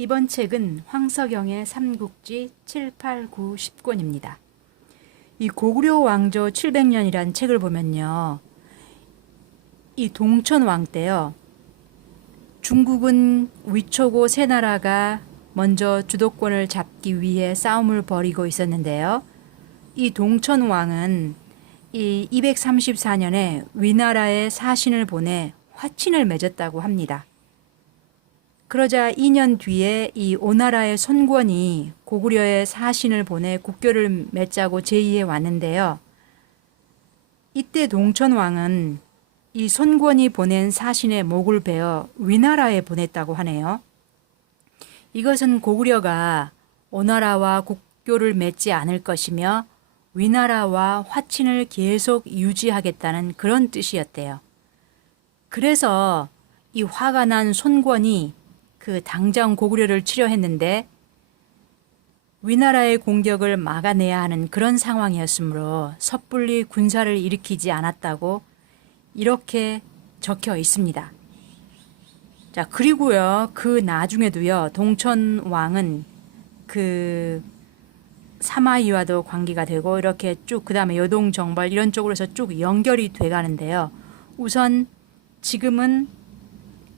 이번 책은 황석영의 삼국지 7, 8, 9, 10권입니다. 이 고구려 왕조 700년이란 책을 보면요. 이 동천 왕 때요. 중국은 위초고 세 나라가 먼저 주도권을 잡기 위해 싸움을 벌이고 있었는데요. 이 동천 왕은 이 234년에 위나라에 사신을 보내 화친을 맺었다고 합니다. 그러자 2년 뒤에 이 오나라의 손권이 고구려에 사신을 보내 국교를 맺자고 제의해 왔는데요. 이때 동천왕은 이 손권이 보낸 사신의 목을 베어 위나라에 보냈다고 하네요. 이것은 고구려가 오나라와 국교를 맺지 않을 것이며 위나라와 화친을 계속 유지하겠다는 그런 뜻이었대요. 그래서 이 화가 난 손권이 그 당장 고구려를 치려했는데 위나라의 공격을 막아내야 하는 그런 상황이었으므로 섣불리 군사를 일으키지 않았다고 이렇게 적혀 있습니다. 자, 그리고요, 그 나중에도요, 동천 왕은 그 사마이와도 관계가 되고 이렇게 쭉 그다음에 여동 정벌 이런 쪽으로 해서 쭉 연결이 돼 가는데요. 우선 지금은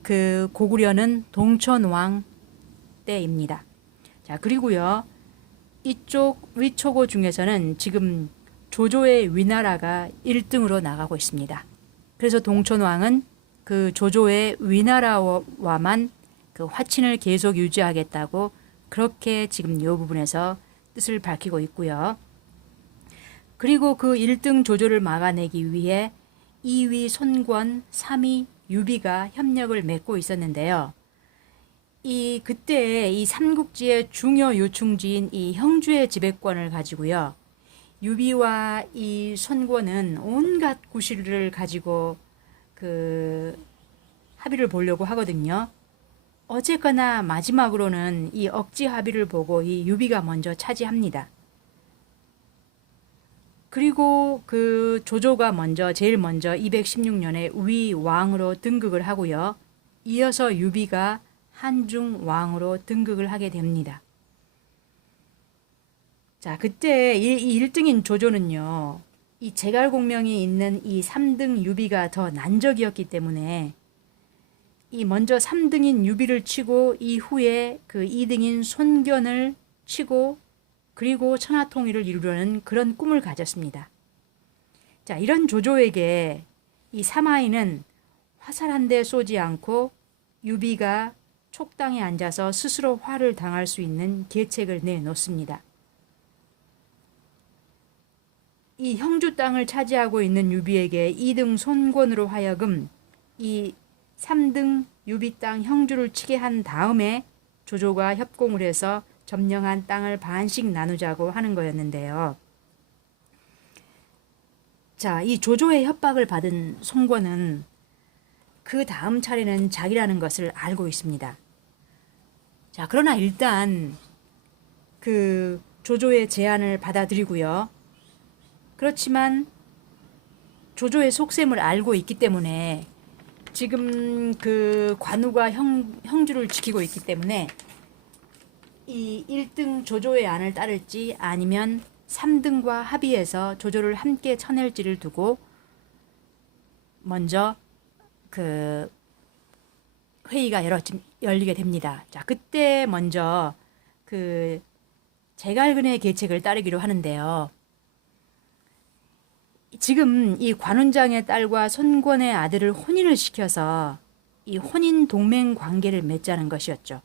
그 고구려는 동천왕 때입니다. 자, 그리고요. 이쪽 위초고 중에서는 지금 조조의 위나라가 1등으로 나가고 있습니다. 그래서 동천왕은 그 조조의 위나라와만 그 화친을 계속 유지하겠다고 그렇게 지금 이 부분에서 뜻을 밝히고 있고요. 그리고 그 1등 조조를 막아내기 위해 2위 손권, 3위 유비가 협력을 맺고 있었는데요. 이 그때 이 삼국지의 중요 요충지인 이 형주의 지배권을 가지고요. 유비와 이 손권은 온갖 구실을 가지고 그 합의를 보려고 하거든요. 어쨌거나 마지막으로는 이 억지 합의를 보고 이 유비가 먼저 차지합니다. 그리고 그 조조가 먼저 제일 먼저 216년에 위 왕으로 등극을 하고요. 이어서 유비가 한중 왕으로 등극을 하게 됩니다. 자, 그때 이 1등인 조조는요. 이 제갈공명이 있는 이 3등 유비가 더 난적이었기 때문에 이 먼저 3등인 유비를 치고 이후에 그 2등인 손견을 치고 그리고 천하통일을 이루려는 그런 꿈을 가졌습니다. 자, 이런 조조에게 이 사마이는 화살 한 대 쏘지 않고 유비가 촉당에 앉아서 스스로 화를 당할 수 있는 계책을 내놓습니다. 이 형주 땅을 차지하고 있는 유비에게 2등 손권으로 하여금 이 3등 유비 땅 형주를 치게 한 다음에 조조가 협공을 해서 점령한 땅을 반씩 나누자고 하는 거였는데요. 자, 이 조조의 협박을 받은 송권은 그 다음 차례는 자기라는 것을 알고 있습니다. 자, 그러나 일단 그 조조의 제안을 받아들이고요. 그렇지만 조조의 속셈을 알고 있기 때문에 지금 그 관우가 형, 형주를 지키고 있기 때문에 이 1등 조조의 안을 따를지 아니면 3등과 합의해서 조조를 함께 쳐낼지를 두고 먼저 그 회의가 열어, 열리게 됩니다. 자, 그때 먼저 그 제갈근의 계책을 따르기로 하는데요. 지금 이 관운장의 딸과 손권의 아들을 혼인을 시켜서 이 혼인 동맹 관계를 맺자는 것이었죠.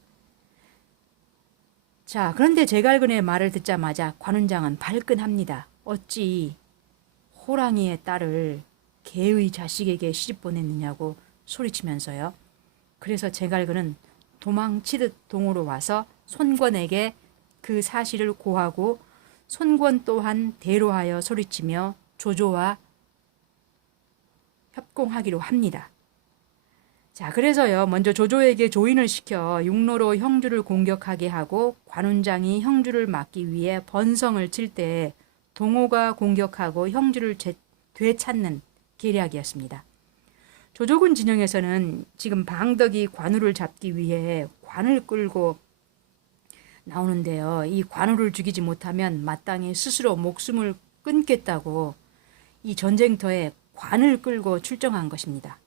자, 그런데 제갈근의 말을 듣자마자 관운장은 발끈합니다. 어찌 호랑이의 딸을 개의 자식에게 시집 보냈느냐고 소리치면서요. 그래서 제갈근은 도망치듯 동으로 와서 손권에게 그 사실을 고하고 손권 또한 대로하여 소리치며 조조와 협공하기로 합니다. 자, 그래서요, 먼저 조조에게 조인을 시켜 육로로 형주를 공격하게 하고 관운장이 형주를 막기 위해 번성을 칠 때 동호가 공격하고 형주를 되찾는 계략이었습니다. 조조군 진영에서는 지금 방덕이 관우를 잡기 위해 관을 끌고 나오는데요. 이 관우를 죽이지 못하면 마땅히 스스로 목숨을 끊겠다고 이 전쟁터에 관을 끌고 출정한 것입니다.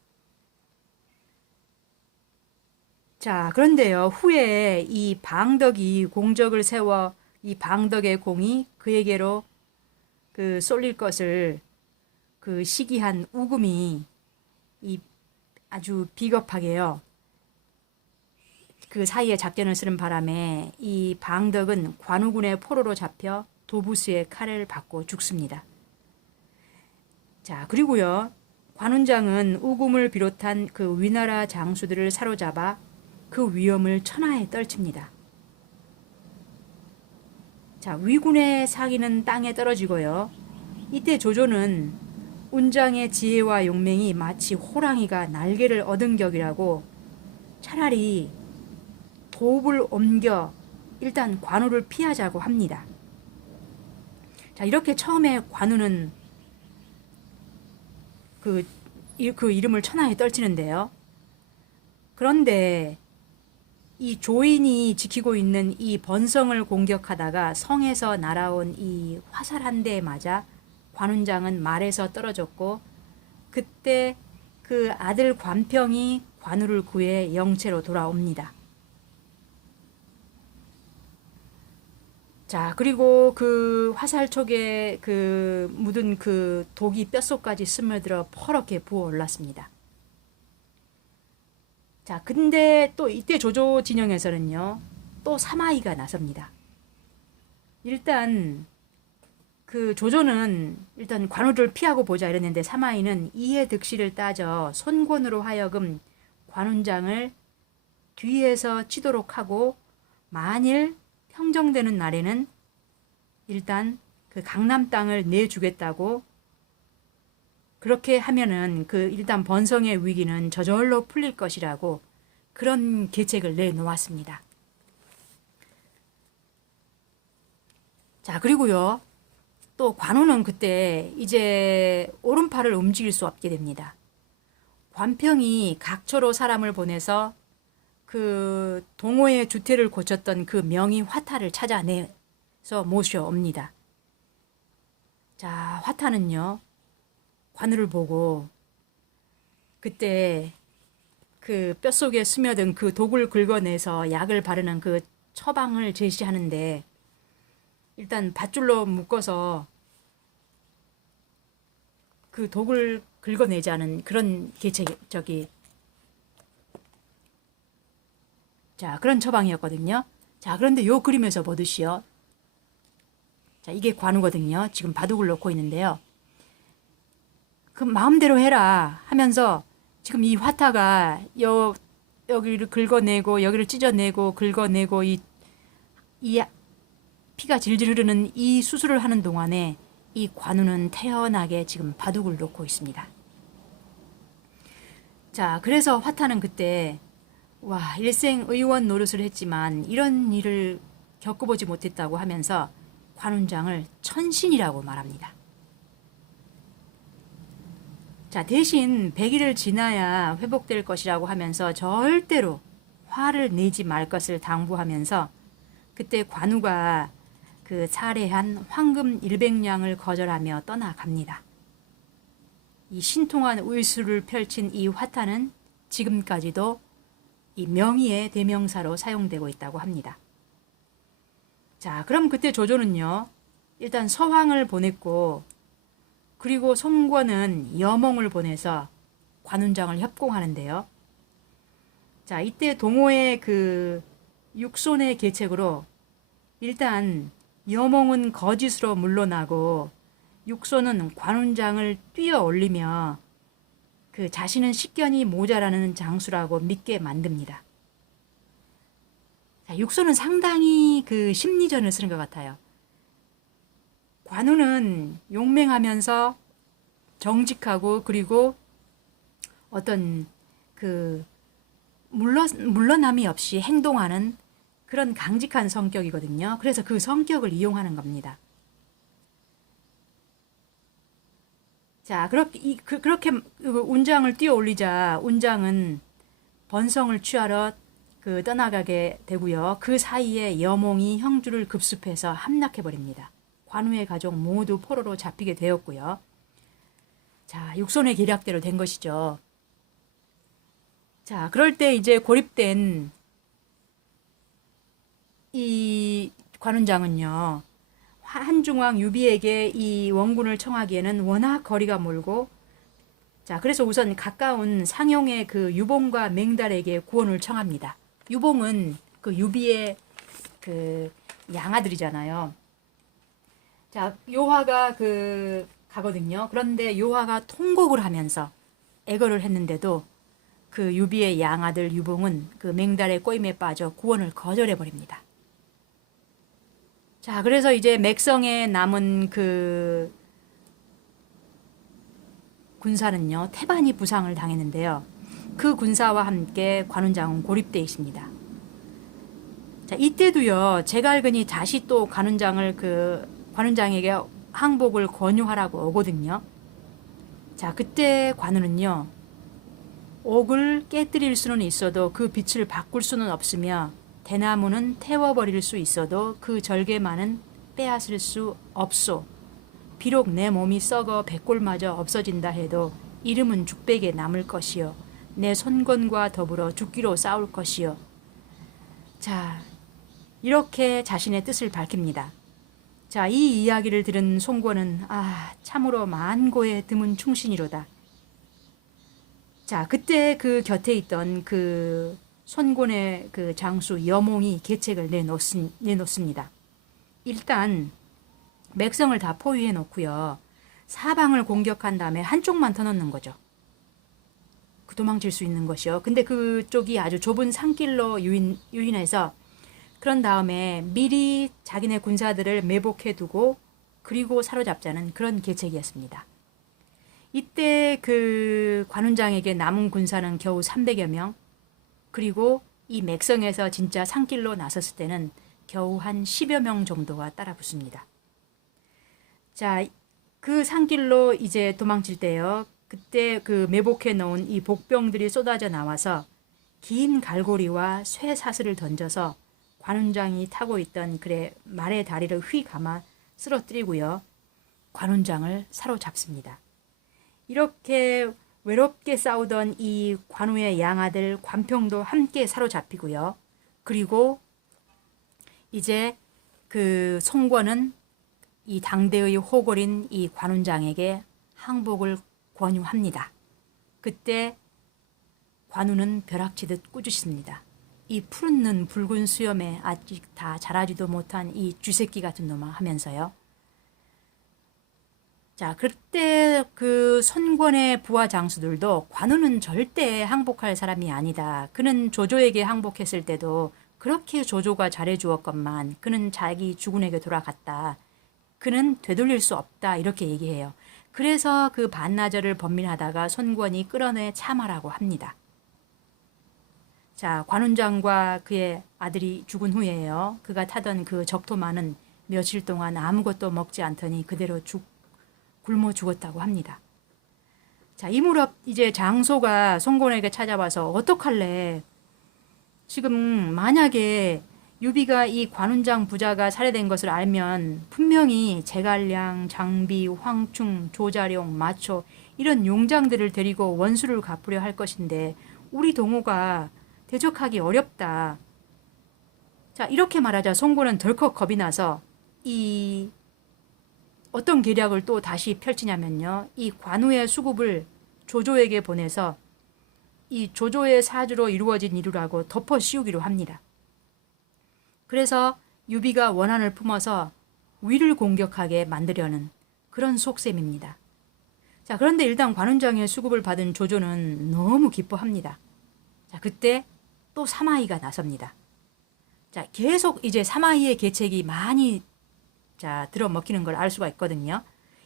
자, 그런데요. 후에 이 방덕이 공적을 세워 이 방덕의 공이 그에게로 그 쏠릴 것을 그 시기한 우금이 이 아주 비겁하게요. 그 사이에 작전을 쓰는 바람에 이 방덕은 관우군의 포로로 잡혀 도부스의 칼을 받고 죽습니다. 자, 그리고요. 관운장은 우금을 비롯한 그 위나라 장수들을 사로잡아 그 위험을 천하에 떨칩니다. 자, 위군의 사기는 땅에 떨어지고요. 이때 조조는 운장의 지혜와 용맹이 마치 호랑이가 날개를 얻은 격이라고 차라리 도읍을 옮겨 일단 관우를 피하자고 합니다. 자, 이렇게 처음에 관우는 그, 이- 그 이름을 천하에 떨치는데요. 그런데 이 조인이 지키고 있는 이 번성을 공격하다가 성에서 날아온 이 화살 한 대에 맞아 관운장은 말에서 떨어졌고 그때 그 아들 관평이 관우를 구해 영체로 돌아옵니다. 자, 그리고 그 화살촉에 그 묻은 그 독이 뼛속까지 스며들어 퍼렇게 부어 올랐습니다. 자, 근데 또 이때 조조 진영에서는요, 또 사마이가 나섭니다. 일단, 그 조조는 일단 관우를 피하고 보자 이랬는데 사마이는 이해 득실을 따져 손권으로 하여금 관운장을 뒤에서 치도록 하고 만일 평정되는 날에는 일단 그 강남 땅을 내주겠다고 그렇게 하면은 그 일단 번성의 위기는 저절로 풀릴 것이라고 그런 계책을 내놓았습니다. 자, 그리고요. 또 관우는 그때 이제 오른팔을 움직일 수 없게 됩니다. 관평이 각처로 사람을 보내서 그 동호의 주태를 고쳤던 그 명의 화타를 찾아내서 모셔옵니다. 자, 화타는요. 관우를 보고 그때 그 뼛속에 스며든 그 독을 긁어내서 약을 바르는 그 처방을 제시하는데 일단 밧줄로 묶어서 그 독을 긁어내자는 그런 계책 저기 자 그런 처방이었거든요. 자 그런데 요 그림에서 보듯이요. 자 이게 관우거든요. 지금 바둑을 놓고 있는데요. 그 마음대로 해라 하면서 지금 이 화타가 여 여기를 긁어내고 여기를 찢어내고 긁어내고 이 이 피가 질질 흐르는 이 수술을 하는 동안에 이 관우는 태연하게 지금 바둑을 놓고 있습니다. 자, 그래서 화타는 그때 와, 일생 의원 노릇을 했지만 이런 일을 겪어보지 못했다고 하면서 관운장을 천신이라고 말합니다. 자, 대신 100일을 지나야 회복될 것이라고 하면서 절대로 화를 내지 말 것을 당부하면서 그때 관우가 그 살해한 황금 100냥을 거절하며 떠나갑니다. 이 신통한 의술을 펼친 이 화타는 지금까지도 이 명의의 대명사로 사용되고 있다고 합니다. 자, 그럼 그때 조조는요, 일단 서황을 보냈고, 그리고 송권은 여몽을 보내서 관운장을 협공하는데요. 자, 이때 동호의 그 육손의 계책으로 일단 여몽은 거짓으로 물러나고 육손은 관운장을 뛰어 올리며 그 자신은 식견이 모자라는 장수라고 믿게 만듭니다. 자, 육손은 상당히 그 심리전을 쓰는 것 같아요. 관우는 용맹하면서 정직하고 그리고 어떤 그 물러, 물러남이 없이 행동하는 그런 강직한 성격이거든요. 그래서 그 성격을 이용하는 겁니다. 자, 그렇게, 이, 그, 그렇게 그 운장을 뛰어 올리자 운장은 번성을 취하러 그그 떠나가게 되고요. 그 사이에 여몽이 형주를 급습해서 함락해 버립니다. 관우의 가족 모두 포로로 잡히게 되었고요. 자, 육손의 계략대로 된 것이죠. 자, 그럴 때 이제 고립된 이 관훈장은요. 한중왕 유비에게 이 원군을 청하기에는 워낙 거리가 멀고 자, 그래서 우선 가까운 상용의 그 유봉과 맹달에게 구원을 청합니다. 유봉은 그 유비의 그 양아들이잖아요. 자, 요화가 그 가거든요. 그런데 요화가 통곡을 하면서 애걸을 했는데도 그 유비의 양아들 유봉은 그 맹달의 꼬임에 빠져 구원을 거절해 버립니다. 자, 그래서 이제 맥성에 남은 그 군사는요, 태반이 부상을 당했는데요. 그 군사와 함께 관훈장은 고립돼 있습니다. 자, 이때도요, 제갈근이 다시 또 관훈장을 그 관훈장에게 항복을 권유하라고 오거든요. 자, 그때 관우는요, 옥을 깨뜨릴 수는 있어도 그 빛을 바꿀 수는 없으며 대나무는 태워버릴 수 있어도 그 절개만은 빼앗을 수 없소. 비록 내 몸이 썩어 백골마저 없어진다 해도 이름은 죽백에 남을 것이요. 내 손건과 더불어 죽기로 싸울 것이요. 자, 이렇게 자신의 뜻을 밝힙니다. 자, 이 이야기를 들은 송권은 아, 참으로 만고의 드문 충신이로다. 자, 그때 그 곁에 있던 그 손권의 그 장수 여몽이 계책을 내놓습, 내놓습니다. 일단 맥성을 다 포위해 놓고요. 사방을 공격한 다음에 한쪽만 더 넣는 거죠. 그 도망칠 수 있는 것이요. 근데 그쪽이 아주 좁은 산길로 유인, 유인해서 그런 다음에 미리 자기네 군사들을 매복해 두고 그리고 사로잡자는 그런 계책이었습니다. 이때 그 관훈장에게 남은 군사는 겨우 300여 명, 그리고 이 맥성에서 진짜 산길로 나섰을 때는 겨우 한 10여 명 정도가 따라 붙습니다. 자, 그 산길로 이제 도망칠 때요. 그때 그 매복해 놓은 이 복병들이 쏟아져 나와서 긴 갈고리와 쇠 사슬을 던져서 관훈장이 타고 있던 그래 말의 다리를 휘 감아 쓰러뜨리고요. 관훈장을 사로잡습니다. 이렇게 외롭게 싸우던 이 관우의 양아들 관평도 함께 사로잡히고요. 그리고 이제 그 송권은 이 당대의 호골인 이 관운장에게 항복을 권유합니다. 그때 관우는 벼락치듯 꾸짖습니다. 이 푸른 눈 붉은 수염에 아직 다 자라지도 못한 이 쥐새끼 같은 놈아 하면서요. 자, 그때 그 선권의 부하 장수들도 관우는 절대 항복할 사람이 아니다. 그는 조조에게 항복했을 때도 그렇게 조조가 잘해주었건만 그는 자기 주군에게 돌아갔다. 그는 되돌릴 수 없다. 이렇게 얘기해요. 그래서 그 반나절을 번민하다가 손권이 끌어내 참아라고 합니다. 자, 관운장과 그의 아들이 죽은 후에요. 그가 타던 그 적토마는 며칠 동안 아무것도 먹지 않더니 그대로 죽 굶어 죽었다고 합니다. 자, 이 무렵 이제 장소가 송곤에게 찾아와서 어떡할래? 지금 만약에 유비가 이 관운장 부자가 살해된 것을 알면 분명히 제갈량, 장비, 황충, 조자룡, 마초 이런 용장들을 데리고 원수를 갚으려 할 것인데 우리 동호가 대적하기 어렵다. 자, 이렇게 말하자 송곤은 덜컥 겁이 나서 이 어떤 계략을 또 다시 펼치냐면요. 이 관우의 수급을 조조에게 보내서 이 조조의 사주로 이루어진 일이라고 덮어 씌우기로 합니다. 그래서 유비가 원한을 품어서 위를 공격하게 만들려는 그런 속셈입니다. 자, 그런데 일단 관운장의 수급을 받은 조조는 너무 기뻐합니다. 자, 그때 또 사마이가 나섭니다. 자, 계속 이제 사마이의 계책이 많이 자, 들어먹히는 걸 알 수가 있거든요.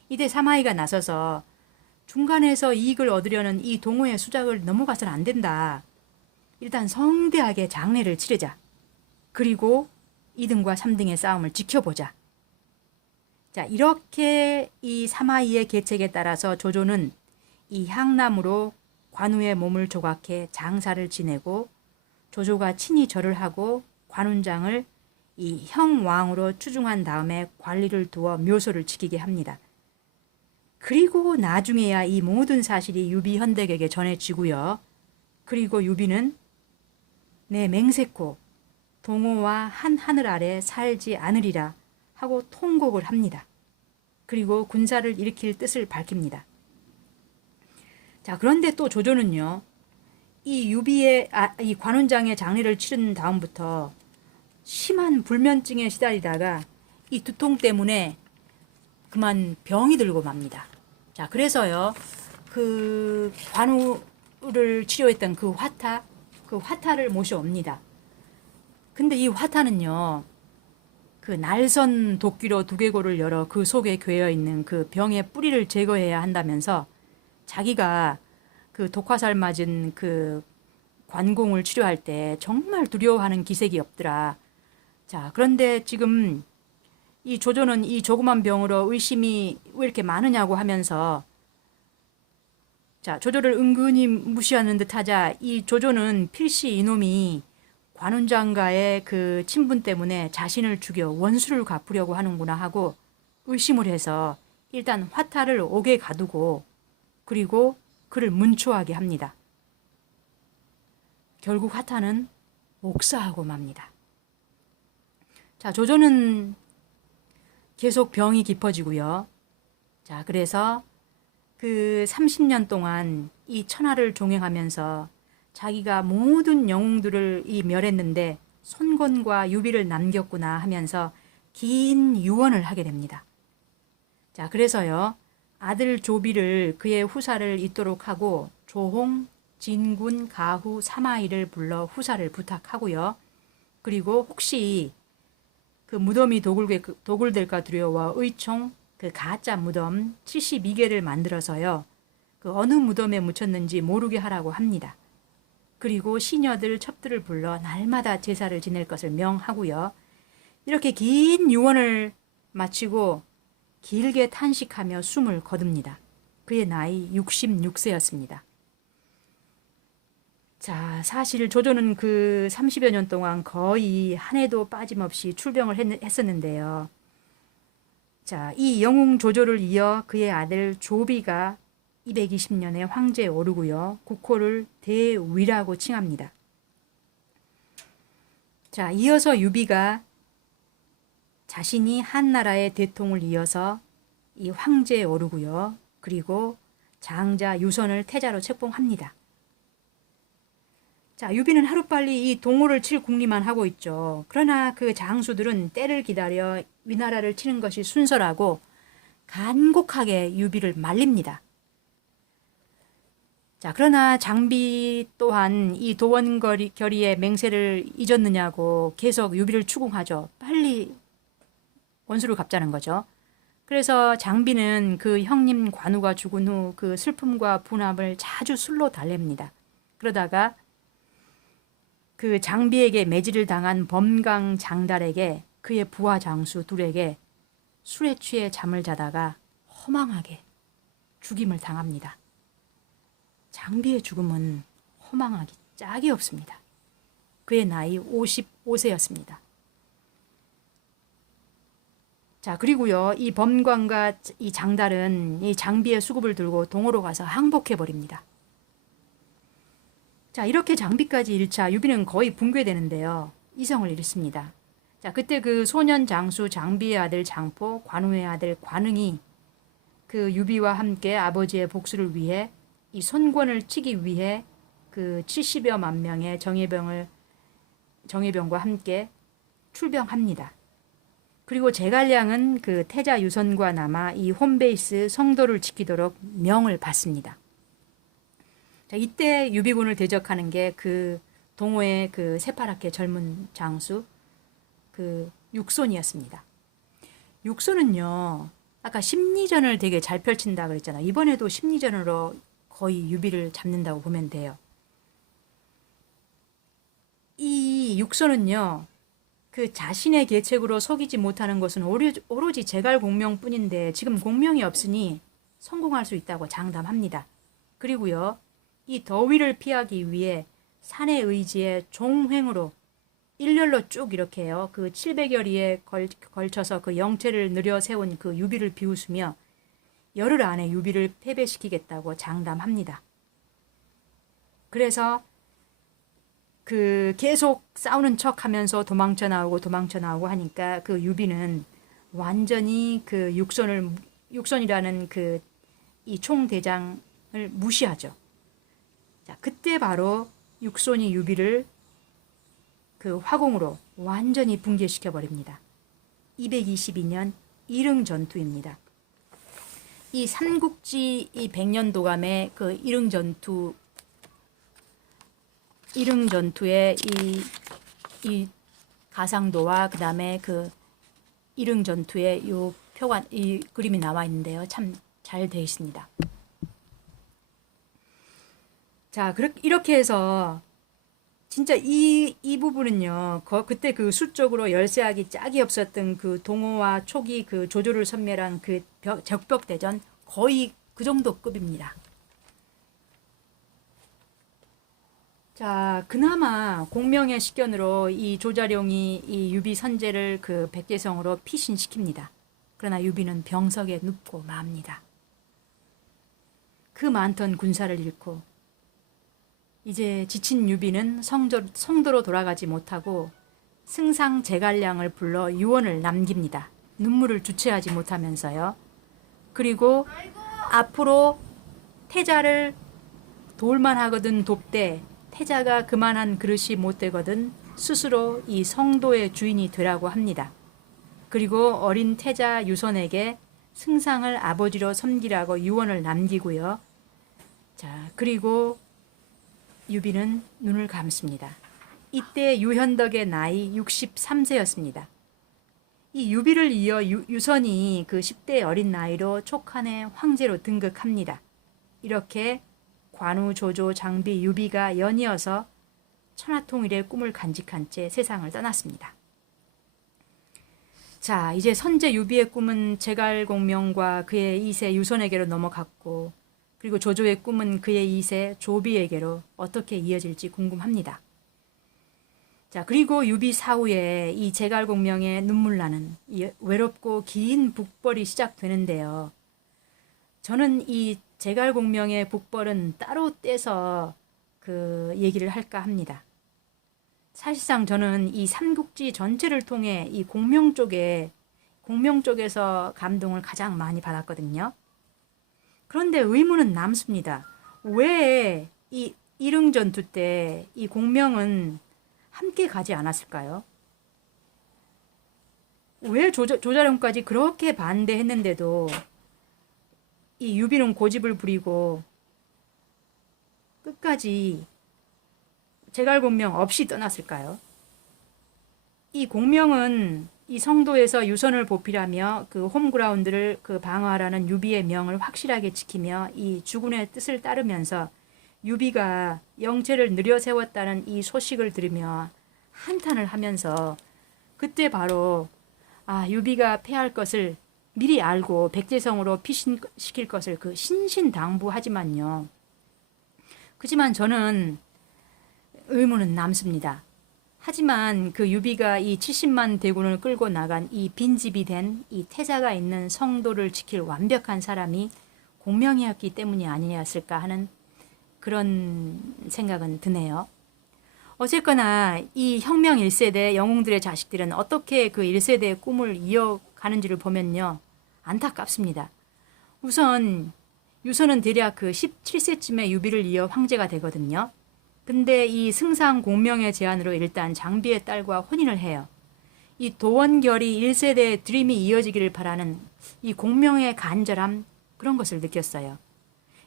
이때 사마이가 나서서 중간에서 이익을 얻으려는 이 동호의 수작을 넘어가서는 안 된다. 일단 성대하게 장례를 치르자. 그리고 2등과 3등의 싸움을 지켜보자. 자, 이렇게 이 사마이의 계책에 따라서 조조는 이 향남으로 관우의 몸을 조각해 장사를 지내고 조조가 친히 절을 하고 관운장을 이 형왕으로 추중한 다음에 관리를 두어 묘소를 지키게 합니다. 그리고 나중에야 이 모든 사실이 유비 현덕에게 전해지고요. 그리고 유비는 내 맹세코 동호와 한 하늘 아래 살지 않으리라 하고 통곡을 합니다. 그리고 군사를 일으킬 뜻을 밝힙니다. 자, 그런데 또 조조는요. 이 유비의 아, 이 관운장의 장례를 치른 다음부터 심한 불면증에 시달리다가 이 두통 때문에 그만 병이 들고 맙니다. 자, 그래서요. 그 관우를 치료했던 그 화타, 그 화타를 모셔옵니다. 근데 이 화타는요. 그 날선 도끼로 두개골을 열어 그 속에 괴어 있는 그 병의 뿌리를 제거해야 한다면서 자기가 그 독화살 맞은 그 관공을 치료할 때 정말 두려워하는 기색이 없더라. 자, 그런데 지금 이 조조는 이 조그만 병으로 의심이 왜 이렇게 많으냐고 하면서 자, 조조를 은근히 무시하는 듯 하자 이 조조는 필시 이놈이 관운장과의 그 친분 때문에 자신을 죽여 원수를 갚으려고 하는구나 하고 의심을 해서 일단 화타를 옥에 가두고 그리고 그를 문초하게 합니다. 결국 화타는 옥사하고 맙니다. 자, 조조는 계속 병이 깊어지고요. 자, 그래서 그 30년 동안 이 천하를 종행하면서 자기가 모든 영웅들을 이 멸했는데 손권과 유비를 남겼구나 하면서 긴 유언을 하게 됩니다. 자, 그래서요. 아들 조비를 그의 후사를 잇도록 하고 조홍, 진군, 가후, 사마이를 불러 후사를 부탁하고요. 그리고 혹시 그 무덤이 도굴, 도굴될까 두려워 의총 그 가짜 무덤 72개를 만들어서요. 그 어느 무덤에 묻혔는지 모르게 하라고 합니다. 그리고 시녀들 첩들을 불러 날마다 제사를 지낼 것을 명하고요. 이렇게 긴 유언을 마치고 길게 탄식하며 숨을 거둡니다. 그의 나이 66세였습니다. 자, 사실 조조는 그 30여 년 동안 거의 한 해도 빠짐없이 출병을 했, 었는데요 자, 이 영웅 조조를 이어 그의 아들 조비가 220년에 황제에 오르고요. 국호를 대위라고 칭합니다. 자, 이어서 유비가 자신이 한 나라의 대통을 이어서 이 황제에 오르고요. 그리고 장자 유선을 태자로 책봉합니다. 자, 유비는 하루빨리 이 동호를 칠 궁리만 하고 있죠. 그러나 그 장수들은 때를 기다려 위나라를 치는 것이 순서라고 간곡하게 유비를 말립니다. 자, 그러나 장비 또한 이 도원거리 결의의 맹세를 잊었느냐고 계속 유비를 추궁하죠. 빨리 원수를 갚자는 거죠. 그래서 장비는 그 형님 관우가 죽은 후 그 슬픔과 분함을 자주 술로 달랩니다. 그러다가 그 장비에게 매질을 당한 범강 장달에게 그의 부하 장수 둘에게 술에 취해 잠을 자다가 허망하게 죽임을 당합니다. 장비의 죽음은 허망하기 짝이 없습니다. 그의 나이 55세였습니다. 자, 그리고요, 이 범관과 이 장달은 이 장비의 수급을 들고 동호로 가서 항복해 버립니다. 자, 이렇게 장비까지 잃자 유비는 거의 붕괴되는데요. 이성을 잃습니다. 자, 그때 그 소년 장수 장비의 아들 장포, 관우의 아들 관응이 그 유비와 함께 아버지의 복수를 위해 이 손권을 치기 위해 그 70여만 명의 정예병을 정예병과 함께 출병합니다. 그리고 제갈량은 그 태자 유선과 남아 이 홈베이스 성도를 지키도록 명을 받습니다. 자, 이때 유비군을 대적하는 게 그 동호의 그 새파랗게 젊은 장수 그 육손이었습니다. 육손은요, 아까 심리전을 되게 잘 펼친다 그랬잖아. 이번에도 심리전으로 거의 유비를 잡는다고 보면 돼요. 이 육선은요, 그 자신의 계책으로 속이지 못하는 것은 오로지 제갈 공명뿐인데 지금 공명이 없으니 성공할 수 있다고 장담합니다. 그리고요, 이 더위를 피하기 위해 산의 의지에 종횡으로 일렬로 쭉 이렇게요. 그 700여리에 걸, 걸쳐서 그 영체를 늘여세운 그 유비를 비웃으며 열흘 안에 유비를 패배시키겠다고 장담합니다. 그래서 그 계속 싸우는 척 하면서 도망쳐 나오고 도망쳐 나오고 하니까 그 유비는 완전히 그 육선을 육선이라는 그 이 총대장을 무시하죠. 자, 그때 바로 육손이 유비를 그 화공으로 완전히 붕괴시켜 버립니다. 222년 일흥 전투입니다. 이 삼국지 이 백년도감의 그 일흥 전투 일흥 전투의 이, 이 가상도와 그 다음에 그 일흥 전투의 요 표가 이 그림이 나와 있는데요. 참 잘 되어 있습니다. 자, 그렇게 이렇게 해서 진짜 이, 이 부분은요, 거, 그때 그 수적으로 열세하기 짝이 없었던 그 동호와 초기 그 조조를 선멸한 그 벽, 적벽대전 거의 그 정도 급입니다. 자, 그나마 공명의 식견으로 이 조자룡이 이 유비 선제를 그 백제성으로 피신시킵니다. 그러나 유비는 병석에 눕고 맙니다. 그 많던 군사를 잃고 이제 지친 유비는 성조, 성도로 돌아가지 못하고 승상 제갈량을 불러 유언을 남깁니다. 눈물을 주체하지 못하면서요. 그리고 앞으로 태자를 돌만 하거든 돕되 태자가 그만한 그릇이 못 되거든 스스로 이 성도의 주인이 되라고 합니다. 그리고 어린 태자 유선에게 승상을 아버지로 섬기라고 유언을 남기고요. 자, 그리고 유비는 눈을 감습니다. 이때 유현덕의 나이 63세였습니다. 이 유비를 이어 유, 유선이 그 10대 어린 나이로 촉한의 황제로 등극합니다. 이렇게 관우 조조 장비 유비가 연이어서 천하통일의 꿈을 간직한 채 세상을 떠났습니다. 자, 이제 선제 유비의 꿈은 제갈공명과 그의 2세 유선에게로 넘어갔고 그리고 조조의 꿈은 그의 2세 조비에게로 어떻게 이어질지 궁금합니다. 자, 그리고 유비 사후에 이 제갈공명의 눈물 나는 이 외롭고 긴 북벌이 시작되는데요. 저는 이 제갈공명의 북벌은 따로 떼서 그 얘기를 할까 합니다. 사실상 저는 이 삼국지 전체를 통해 이 공명 쪽에 공명 쪽에서 감동을 가장 많이 받았거든요. 그런데 의문은 남습니다. 왜 이 일흥 전투 때 이 공명은 함께 가지 않았을까요? 왜 조자, 조자룡까지 그렇게 반대했는데도 이 유비는 고집을 부리고 끝까지 제갈공명 없이 떠났을까요? 이 공명은 이 성도에서 유선을 보필하며 그 홈그라운드를 그 방어하라는 유비의 명을 확실하게 지키며 이 주군의 뜻을 따르면서 유비가 영체를 느려 세웠다는 이 소식을 들으며 한탄을 하면서 그때 바로 아 유비가 패할 것을 미리 알고 백제성으로 피신시킬 것을 그 신신당부하지만요. 그지만 저는 의문은 남습니다. 하지만 그 유비가 이 70만 대군을 끌고 나간 이 빈집이 된 이 태자가 있는 성도를 지킬 완벽한 사람이 공명이었기 때문이 아니었을까 하는 그런 생각은 드네요. 어쨌거나 이 혁명 1세대 영웅들의 자식들은 어떻게 그 1세대의 꿈을 이어 가는지를 보면요. 안타깝습니다. 우선 유선은 대략 그 17세쯤에 유비를 이어 황제가 되거든요. 근데 이 승상 공명의 제안으로 일단 장비의 딸과 혼인을 해요. 이 도원결이 1세대의 드림이 이어지기를 바라는 이 공명의 간절함 그런 것을 느꼈어요.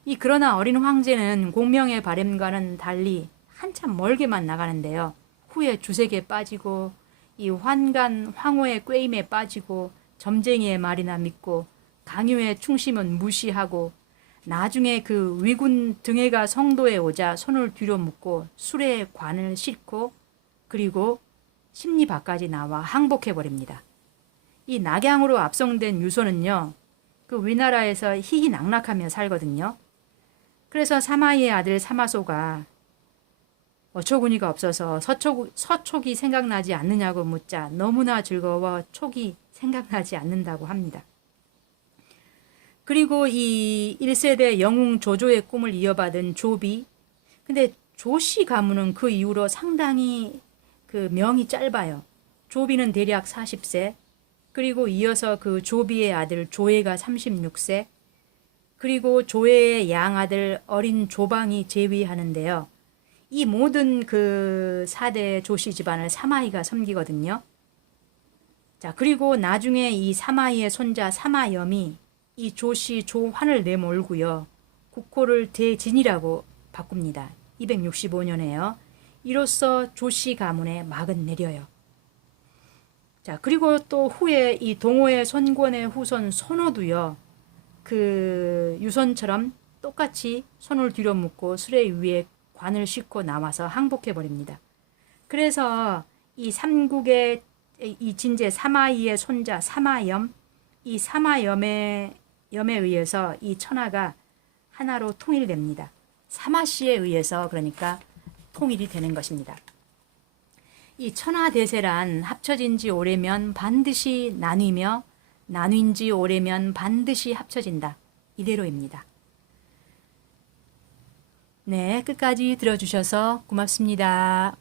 이 그러나 어린 황제는 공명의 바램과는 달리 한참 멀게만 나가는데요. 후에 주색에 빠지고 이 환간 황호의 꾀임에 빠지고 점쟁이의 말이나 믿고 강요의 충심은 무시하고 나중에 그 위군 등해가 성도에 오자 손을 뒤로 묶고 수레의 관을 싣고 그리고 심리 밖까지 나와 항복해 버립니다. 이 낙양으로 압송된 유소는요. 그 위나라에서 희희낙락하며 살거든요. 그래서 사마이의 아들 사마소가 어처구니가 없어서 서촉, 서촉이 생각나지 않느냐고 묻자 너무나 즐거워 촉이 생각나지 않는다고 합니다. 그리고 이 1세대 영웅 조조의 꿈을 이어받은 조비. 근데 조씨 가문은 그 이후로 상당히 그 명이 짧아요. 조비는 대략 40세. 그리고 이어서 그 조비의 아들 조회가 36세. 그리고 조회의 양아들 어린 조방이 재위하는데요. 이 모든 그 4대 조씨 집안을 사마이가 섬기거든요. 자, 그리고 나중에 이 사마이의 손자 사마염이 이 조씨 조환을 내몰고요. 국호를 대진이라고 바꿉니다. 265년에요. 이로써 조씨 가문의 막은 내려요. 자, 그리고 또 후에 이 동호의 손권의 후손 손호도요. 그 유선처럼 똑같이 손을 뒤로 묶고 수레 위에 관을 싣고 나와서 항복해 버립니다. 그래서 이 삼국의 이 진제 사마이의 손자 사마염 이 사마염에 염에 의해서 이 천하가 하나로 통일됩니다. 사마씨에 의해서 그러니까 통일이 되는 것입니다. 이 천하대세란 합쳐진 지 오래면 반드시 나뉘며 나뉜 지 오래면 반드시 합쳐진다. 이대로입니다. 네, 끝까지 들어주셔서 고맙습니다.